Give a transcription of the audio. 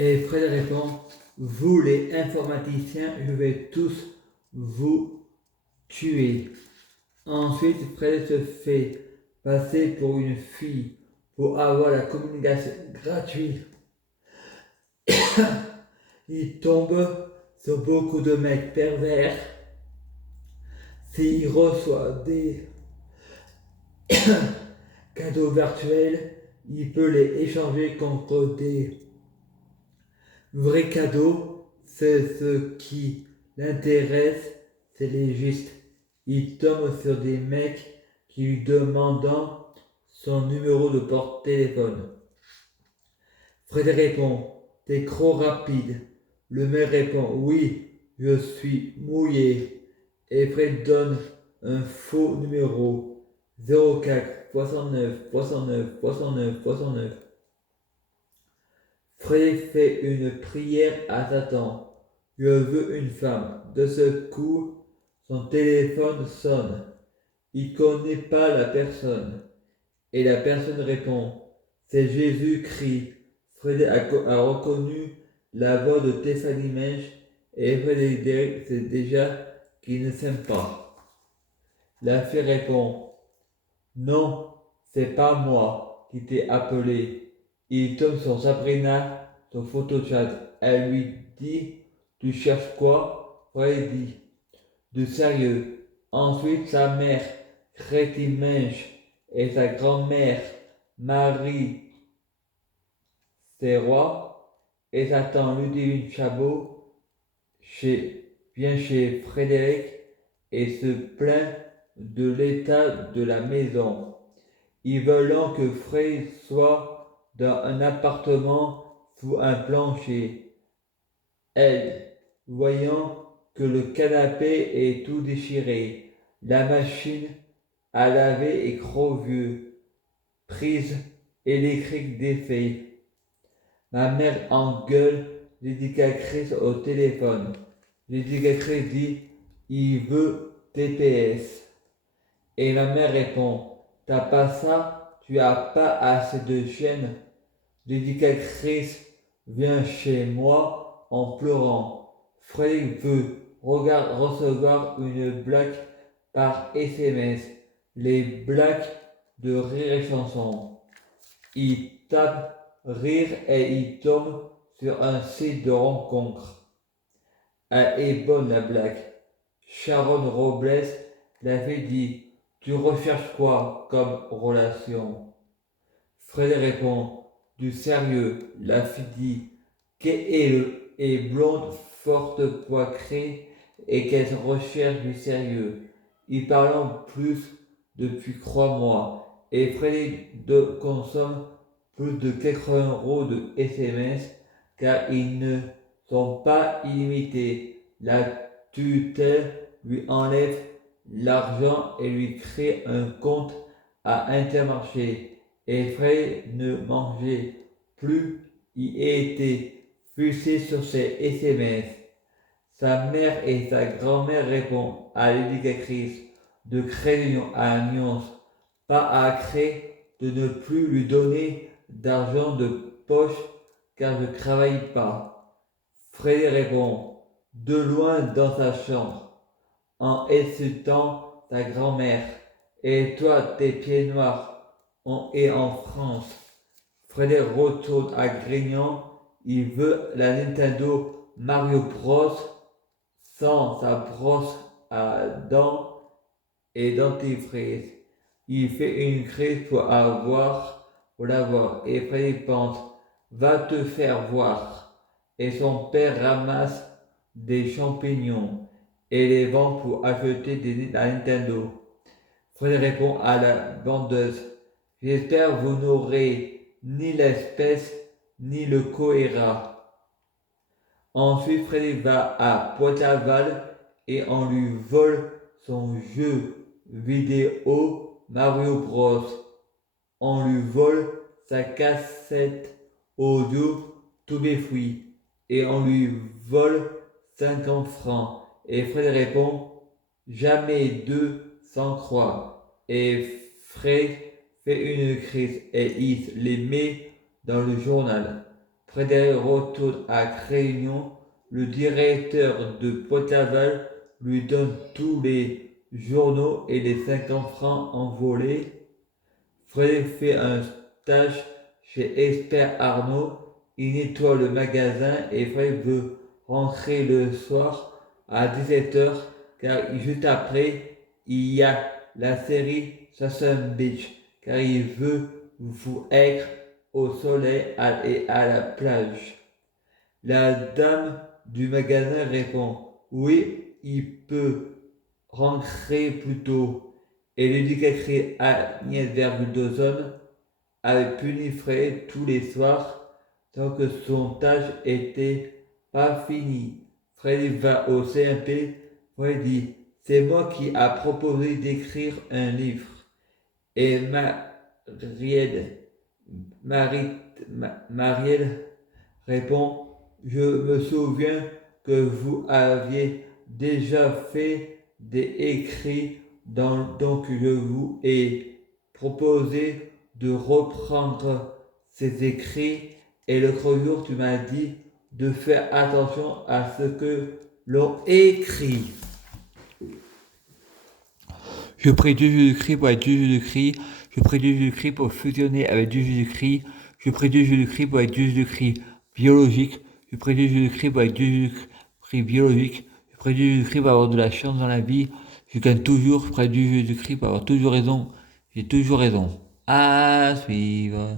Et Fred répond, vous les informaticiens, je vais tous vous tuer. Ensuite, Fred se fait passer pour une fille pour avoir la communication gratuite. Il tombe sur beaucoup de mecs pervers. S'il reçoit des cadeaux virtuels, il peut les échanger contre des vrais cadeaux. C'est ce qui l'intéresse, c'est les justes. Il tombe sur des mecs qui lui demandent son numéro de porte-téléphone. Fred répond, t'es trop rapide. Le mec répond, oui, je suis mouillé. Et Fred donne un faux numéro, 04 69 69 69 69. Fred fait une prière à Satan. Je veux une femme. De ce coup, son téléphone sonne. Il ne connaît pas la personne. Et la personne répond, c'est Jésus-Christ. Fred a reconnu la voix de Tiffany Mensch et Frédéric sait déjà qu'ils ne s'aiment pas. La fille répond, non, c'est pas moi qui t'ai appelé. Il tombe sur Sabrina, son photochat. Elle lui dit, tu cherches quoi? Fred dit, du sérieux. Ensuite, sa mère, Christine Mensch, et sa grand-mère, Marie Serrois, et sa tante Ludivine Chabot vient chez Frédéric et se plaint de l'état de la maison. Ils veulent que Fred soit dans un appartement sous un plancher. Elle, voyant que le canapé est tout déchiré, la machine à laver est trop vieux, prise électrique défaite. Ma mère engueule l'éducatrice au téléphone. L'éducatrice dit, il veut TPS. Et ma mère répond, t'as pas ça, tu as pas assez de chaînes. L'éducatrice vient chez moi en pleurant. Frédéric veut recevoir une blague par SMS. Les blagues de rire et chanson. Il tape rire et il tombe sur un site de rencontre. Elle est bonne la blague. Sharon Robles l'avait dit, tu recherches quoi comme relation? Fred répond, du sérieux. La fille dit, qu'elle est blonde, forte, poitrée et qu'elle recherche du sérieux. Ils parlent plus depuis 3 mois et Fred consomme plus de 80 € de SMS car ils ne sont pas illimités. La tutelle lui enlève l'argent et lui crée un compte à Intermarché. Et Fred ne mangeait plus, il était fixé sur ses SMS. Sa mère et sa grand-mère répondent à l'éducatrice de créer à Agnos, pas à créer de ne plus lui donner d'argent de poche car je ne travaille pas. Freddy répond, de loin dans sa chambre, en insultant sa grand-mère. Et toi, tes pieds noirs, et en France. Freddy retourne à Grignan, il veut la Nintendo Mario Bros sans sa brosse à dents et dentifrice. Il fait une crise pour l'avoir. Et Freddy pense, va te faire voir. Et son père ramasse des champignons et les vend pour acheter la Nintendo. Freddy répond à la vendeuse, j'espère que vous n'aurez ni l'espèce ni le choléra. Ensuite, Freddy va à Pointe-Laval et on lui vole son jeu vidéo Mario Bros. On lui vole sa cassette audio To Be Free et on lui vole 50 francs. Et Fred répond, jamais deux sans croix. Et Fred fait une crise et il les met dans le journal. Frédéric retourne à Réunion. Le directeur de Pointe-Laval lui donne tous les journaux et les 50 francs envolés. Frédéric fait un stage chez Expert Arnaud. Il nettoie le magasin et Frédéric veut rentrer le soir à 17h car juste après, il y a la série Sasson Beach car il veut vous être au soleil et à la plage. La dame du magasin répond oui, il peut rentrer plus tôt. Et l'éducatrice Agnès Vergudozon avait puni Fred tous les soirs tant que son tâche était pas fini. Fred va au CMP. Fred dit c'est moi qui a proposé d'écrire un livre. Et Marielle répond je me souviens que vous aviez déjà fait des écrits, donc je vous ai proposé de reprendre ces écrits et l'autre jour tu m'as dit de faire attention à ce que l'on écrit. Je prie du Jésus-Christ pour être du Jésus-Christ. Je prie du Jésus-Christ pour fusionner avec du Jésus-Christ. Je prie du Jésus-Christ pour être du Jésus-Christ biologique. Je prie du Jésus-Christ pour être du Jésus-Christ biologique. Je prie du Jésus-Christ pour avoir de la chance dans la vie. Je gagne toujours. Je prie du Jésus-Christ pour avoir toujours raison. J'ai toujours raison. À suivre.